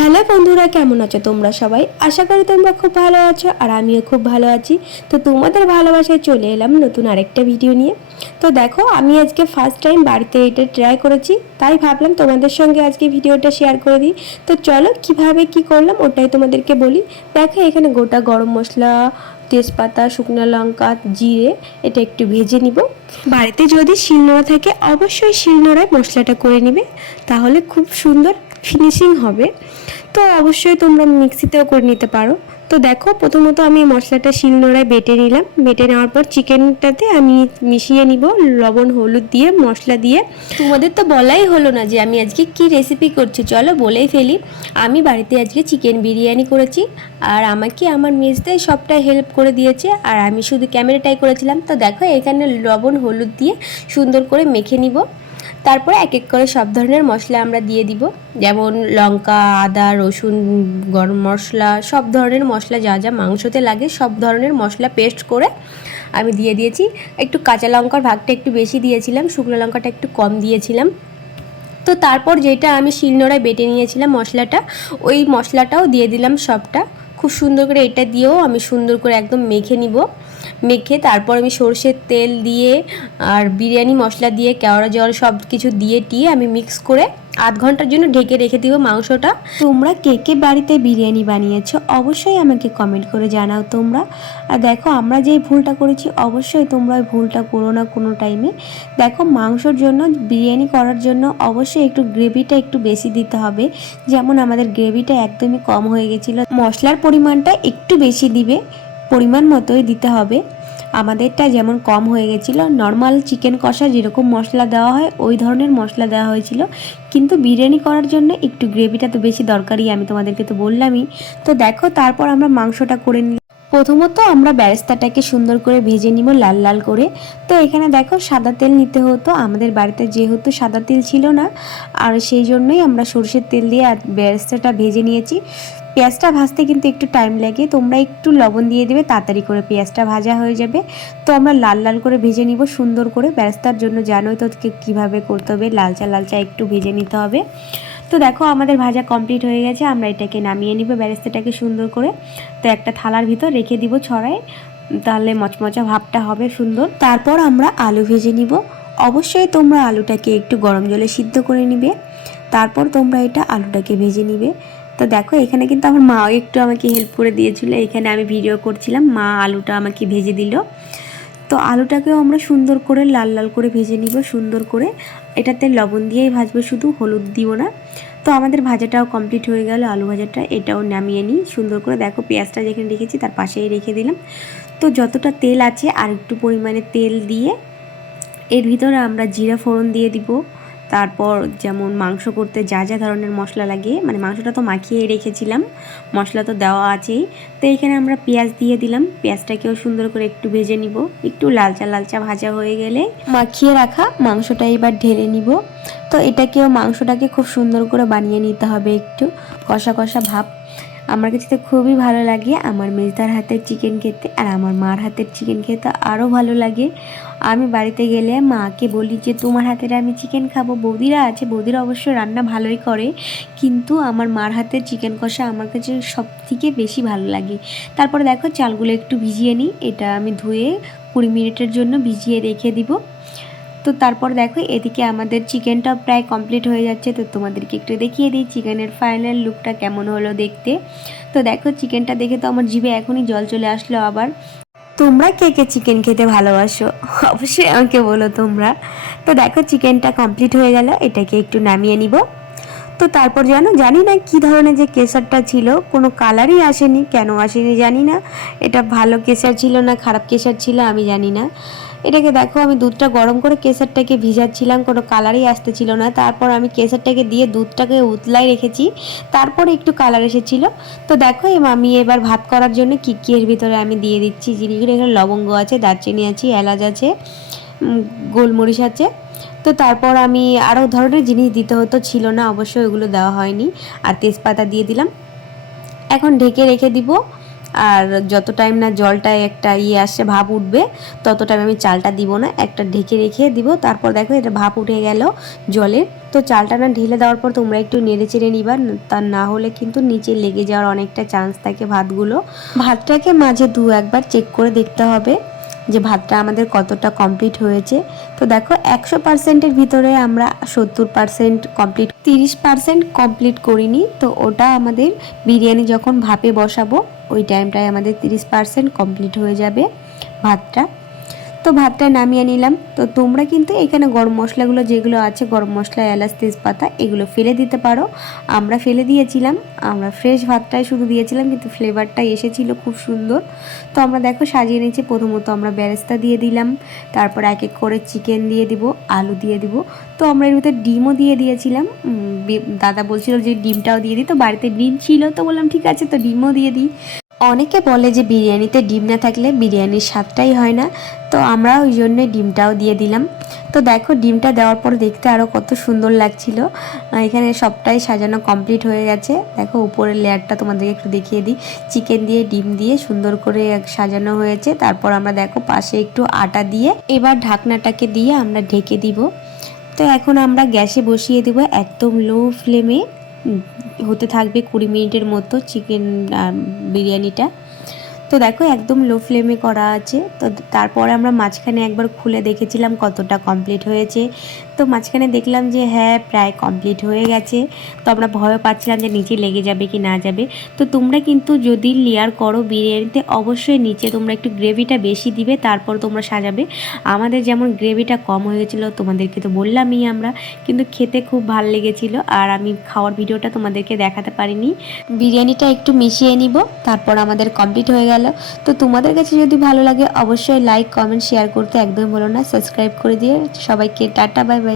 Hello বন্ধুরা, কেমন আছো তোমরা সবাই? আশা করি তোমরা খুব ভালো আছো আর আমিও খুব ভালো আছি। তো তোমাদের ভালোবাসায় চলে এলাম নতুন আরেকটা ভিডিও নিয়ে। তো দেখো, আমি আজকে ফার্স্ট টাইম বাড়িতে এটা ট্রাই করেছি, তাই ভাবলাম তোমাদের সঙ্গে আজকে ভিডিওটা শেয়ার করে দিই। তো চলো কিভাবে কি করলাম ওটাই তোমাদেরকে বলি। দেখো, এখানে গোটা গরম মশলা, তেজপাতা, শুকনো লঙ্কা, জিরে এটা একটু ভেজে নিব। বাড়িতে যদি শিলনোড়া থাকে অবশ্যই শিলনোড়ায় মশলাটা করে নিবে, তাহলে খুব সুন্দর ফিনিশিং হবে। তো অবশ্যই তোমরা মিক্সিতেও করে নিতে পারো। তো দেখো, প্রথমত আমি মশলাটা শিলনোড়ায় বেটে নিলাম। বেটে নেওয়ার পর চিকেনটাতে আমি মিশিয়ে নিব লবণ হলুদ দিয়ে, মশলা দিয়ে। তোমাদের তো বলাই হলো না যে আমি আজকে কি রেসিপি করছি, চলো বলেই ফেলি। আমি বাড়িতে আজকে চিকেন বিরিয়ানি করেছি, আর আমাকে আমার মেজদাই সবটা হেল্প করে দিয়েছে, আর আমি শুধু ক্যামেরাটাই করেছিলাম। তো দেখো, এখানে লবণ হলুদ দিয়ে সুন্দর করে মেখে নিব। তারপরে এক এক করে সব ধরনের মশলা আমরা দিয়ে দিব, যেমন লঙ্কা, আদা, রসুন, গরম মশলা, সব ধরনের মশলা যা যা মাংসতে লাগে সব ধরনের মশলা পেস্ট করে আমি দিয়ে দিয়েছি। একটু কাঁচা লঙ্কার ভাগটা একটু বেশি দিয়েছিলাম, শুকনো লঙ্কাটা একটু কম দিয়েছিলাম। তো তারপর যেটা আমি শিলনোড়ায় বেটে নিয়েছিলাম মশলাটা, ওই মশলাটাও দিয়ে দিলাম সবটা। খুব সুন্দর করে এটা দিয়েও আমি সুন্দর করে একদম মেখে নিব। মেখে তারপর আমি সরষের তেল দিয়ে আর বিরিয়ানি মশলা দিয়ে, কেওড়া জল সব কিছু দিয়ে আমি মিক্স করে আধ ঘন্টার জন্য ঢেকে রেখে দিব মাংসটা। তোমরা কে কে বাড়িতে বিরিয়ানি বানিয়েছো অবশ্যই আমাকে কমেন্ট করে জানাও তোমরা। আর দেখো, আমরা যেই ভুলটা করেছি অবশ্যই তোমরা ওই ভুলটা করো না কোনো টাইমে। দেখো, মাংসর জন্য, বিরিয়ানি করার জন্য অবশ্যই একটু গ্রেভিটা একটু বেশি দিতে হবে। যেমন আমাদের গ্রেভিটা একদমই কম হয়ে গেছিলো, মশলার পরিমাণটা একটু বেশি দিবে, পরিমাণ মতোই দিতে হবে। আমাদেরটা যেমন কম হয়ে গেছিলো, নর্মাল চিকেন কষা যেরকম মশলা দেওয়া হয় ওই ধরনের মশলা দেওয়া হয়েছিল, কিন্তু বিরিয়ানি করার জন্য একটু গ্রেভিটা তো বেশি দরকারই, আমি তোমাদেরকে তো বললামই। তো দেখো, তারপর আমরা মাংসটা করে নিই। প্রথমত আমরা বেরেস্তাটাকে সুন্দর করে ভেজে নিব লাল লাল করে। তো এখানে দেখো, সাদা তেল নিতে হতো, আমাদের বাড়িতে যেহেতু সাদা তেল ছিল না, আর সেই জন্যই আমরা সরষের তেল দিয়ে আর বেরেস্তাটা ভেজে নিয়েছি। পেঁয়াজটা ভাজতে কিন্তু একটু টাইম লাগে, তোমরা একটু লবণ দিয়ে দেবে, তাড়াতাড়ি করে পেঁয়াজটা ভাজা হয়ে যাবে। তো আমরা লাল লাল করে ভেজে নিব সুন্দর করে। বেরেস্তার জন্য জানোই তো কীভাবে করতে হবে, লালচা লালচা একটু ভেজে নিতে হবে। তো দেখো, আমাদের ভাজা কমপ্লিট হয়ে গেছে, আমরা এটাকে নামিয়ে নিব বেরেস্তাটাকে সুন্দর করে। তো একটা থালার ভিতর রেখে দিব ছড়ায়, তাহলে মচমচা ভাবটা হবে সুন্দর। তারপর আমরা আলু ভেজে নিব। অবশ্যই তোমরা আলুটাকে একটু গরম জলে সিদ্ধ করে নিবে, তারপর তোমরা এটা আলুটাকে ভেজে নিবে। তো দেখো, এখানে কিন্তু আমার মাও একটু আমাকে হেল্প করে দিয়েছিল, এখানে আমি ভিডিও করছিলাম, মা আলুটা আমাকে ভেজে দিল। তো আলুটাকেও আমরা সুন্দর করে লাল লাল করে ভেজে নিব সুন্দর করে। এটাতে লবণ দিয়েই ভাজবো, শুধু হলুদ দিব না। তো আমাদের ভাজাটাও কমপ্লিট হয়ে গেল, আলু ভাজাটা। এটাও নামিয়ে নিই সুন্দর করে। দেখো, পেঁয়াজটা যেখানে রেখেছি তার পাশেই রেখে দিলাম। তো যতটা তেল আছে আর একটু পরিমাণে তেল দিয়ে এর ভিতরে আমরা জিরা ফোড়ন দিয়ে দিব। তারপর যেমন মাংস করতে যা যা ধরনের মশলা লাগে, মানে মাংসটা তো মাখিয়ে রেখেছিলাম, মশলা তো দেওয়া আছেই। তো এখানে আমরা পেঁয়াজ দিয়ে দিলাম, পেঁয়াজটাকেও সুন্দর করে একটু ভেজে নিব। একটু লালচা লালচা ভাজা হয়ে গেলে মাখিয়ে রাখা মাংসটা এবার ঢেলে নিব। তো এটাকেও, মাংসটাকে খুব সুন্দর করে বানিয়ে নিতে হবে, একটু কষা কষা ভাব। আমার কাছে তো খুবই ভালো লাগে আমার মেজদার হাতের চিকেন খেতে, আর আমার মার হাতের চিকেন খেতে আরও ভালো লাগে। আমি বাড়িতে গেলে মাকে বলি যে তোমার হাতের আমি চিকেন খাবো। বৌদিরা আছে, বৌদিরা অবশ্য রান্না ভালোই করে, কিন্তু আমার মার হাতের চিকেন কষা আমার কাছে সব থেকে বেশি ভালো লাগে। তারপরে দেখো, চালগুলো একটু ভিজিয়ে নিই, এটা আমি ধুয়ে 20 মিনিটের জন্য ভিজিয়ে রেখে দিব। তো তারপর দেখো, এদিকে আমাদের চিকেনটা প্রায় কমপ্লিট হয়ে যাচ্ছে। তো তোমাদেরকে একটু দেখিয়ে দিই চিকেনের ফাইনাল লুকটা কেমন হলো দেখতে। তো দেখো, চিকেনটা দেখে তো আমার জিভে এখনই জল চলে আসলো আবার। তোমরা কে কে চিকেন খেতে ভালোবাসো অবশ্যই আমাকে বলো তোমরা। তো দেখো, চিকেনটা কমপ্লিট হয়ে গেল, এটাকে একটু নামিয়ে নিব। তো তারপর জানি না কি ধরনের যে কেশরটা ছিল, কোনো কালারই আসেনি, কেন আসেনি জানি না। এটা ভালো কেশর ছিল না খারাপ কেশর ছিল আমি জানি না। এটাকে দেখো, আমি দুধটা গরম করে কেশরটাকে ভিজাচ্ছিলাম, কোনো কালারই আসতেছিল না। তারপর আমি কেশরটাকে দিয়ে দুধটাকে উতলাই রেখেছি, তারপরে একটু কালার এসেছিল। তো দেখো, আমি এবার ভাত করার জন্য কী কী এর ভিতরে আমি দিয়ে দিচ্ছি জিনিসগুলো। এখানে লবঙ্গ আছে, দারচিনি আছে, এলাচ আছে, গোলমরিচ আছে। তো তারপর আমি আরও ধরনের জিনিস দিতে হতো, ছিল না অবশ্যই, ওগুলো দেওয়া হয়নি। আর তেজপাতা দিয়ে দিলাম। এখন ঢেকে রেখে দিব, আর যত টাইম না জলটা একটা আসছে, ভাপ উঠবে, তত টাইম আমি চালটা দিব না, একটা ঢেকে রেখে দিব। তারপর দেখো, এটা ভাপ উঠে গেল জলের। তো চালটা না ঢেলে দেওয়ার পর তোমরা একটু নেড়ে চেড়ে নিবা, তা না হলে কিন্তু নিচে লেগে যাওয়ার অনেকটা চান্স থাকে ভাতগুলো। ভাতটাকে মাঝে দু একবার চেক করে দেখতে হবে যে ভাতটা আমাদের কতটা কমপ্লিট হয়েছে। তো দেখো 100%-এর ভিতরে আমরা 70% কমপ্লিট, 30% কমপ্লিট করিনি। তো ওটা আমাদের বিরিয়ানি যখন ভাপে বসাবো ওই টাইমটায় আমাদের 30% কমপ্লিট হয়ে যাবে ভাতটা। তো ভাতটা নামিয়ে নিলাম। তো তোমরা কিন্তু এখানে গরম মশলাগুলো যেগুলো আছে, গরম মশলা, এলাচ, তেজপাতা, এগুলো ফেলে দিতে পারো। আমরা ফেলে দিয়েছিলাম, আমরা ফ্রেশ ভাতটাই শুধু দিয়েছিলাম, কিন্তু ফ্লেভারটা এসেছিলো খুব সুন্দর। তো আমরা দেখো সাজিয়ে নিয়েছি। প্রথমত আমরা বেরেস্তা দিয়ে দিলাম, তারপর এক এক করে চিকেন দিয়ে দিব, আলু দিয়ে দিব। তো আমরা এর ভিতরে ডিমও দিয়ে দিয়েছিলাম। দাদা বলছিল যে ডিমটাও দিয়ে দিই, তো বাড়িতে ডিম ছিল, তো বললাম ঠিক আছে তো ডিমও দিয়ে দিই। অনেকে বলে যে বিরিয়ানিতে ডিম না থাকলে বিরিয়ানির স্বাদটাই হয় না, তো আমরা ওই জন্যে ডিমটাও দিয়ে দিলাম। তো দেখো ডিমটা দেওয়ার পর দেখতে আরও কত সুন্দর লাগছিল। এখানে সবটাই সাজানো কমপ্লিট হয়ে গেছে। দেখো উপরের লেয়ারটা তোমাদেরকে একটু দেখিয়ে দিই, চিকেন দিয়ে ডিম দিয়ে সুন্দর করে সাজানো হয়েছে। তারপর আমরা দেখো পাশে একটু আটা দিয়ে এবার ঢাকনাটাকে দিয়ে আমরা ঢেকে দিব। তো এখন আমরা গ্যাসে বসিয়ে দেবো একদম লো ফ্লেমে, হতে থাকবে 20 মিনিটের মতো চিকেন বিরিয়ানিটা। তো দেখো একদম লো ফ্লেমে করা আছে। তো তারপরে আমরা মাঝখানে একবার খুলে দেখেছিলাম কতটা কমপ্লিট হয়েছে। তো মাঝখানে দেখলাম যে হ্যাঁ প্রায় কমপ্লিট হয়ে গেছে। তো আমরা ভয় পাচ্ছিলাম যে নিচে লেগে যাবে কি না যাবে। তো তোমরা কিন্তু যদি লেয়ার করো বিরিয়ানিতে, অবশ্যই নিচে তোমরা একটু গ্রেভিটা বেশি দিবে, তারপর তোমরা সাজাবে। আমাদের যেমন গ্রেভিটা কম হয়ে গেছিলো তোমাদেরকে তো বললামই আমরা, কিন্তু খেতে খুব ভালো লেগেছিলো। আর আমি খাওয়ার ভিডিওটা তোমাদেরকে দেখাতে পারিনি। বিরিয়ানিটা একটু মিশিয়ে নিব, তারপর আমাদের কমপ্লিট হয়ে গেল। তো তোমাদের কাছে যদি ভালো লাগে অবশ্যই লাইক, কমেন্ট, শেয়ার করতে একদম ভুলো না। সাবস্ক্রাইব করে দিয়ে সবাইকে টাটা, বাই বাই।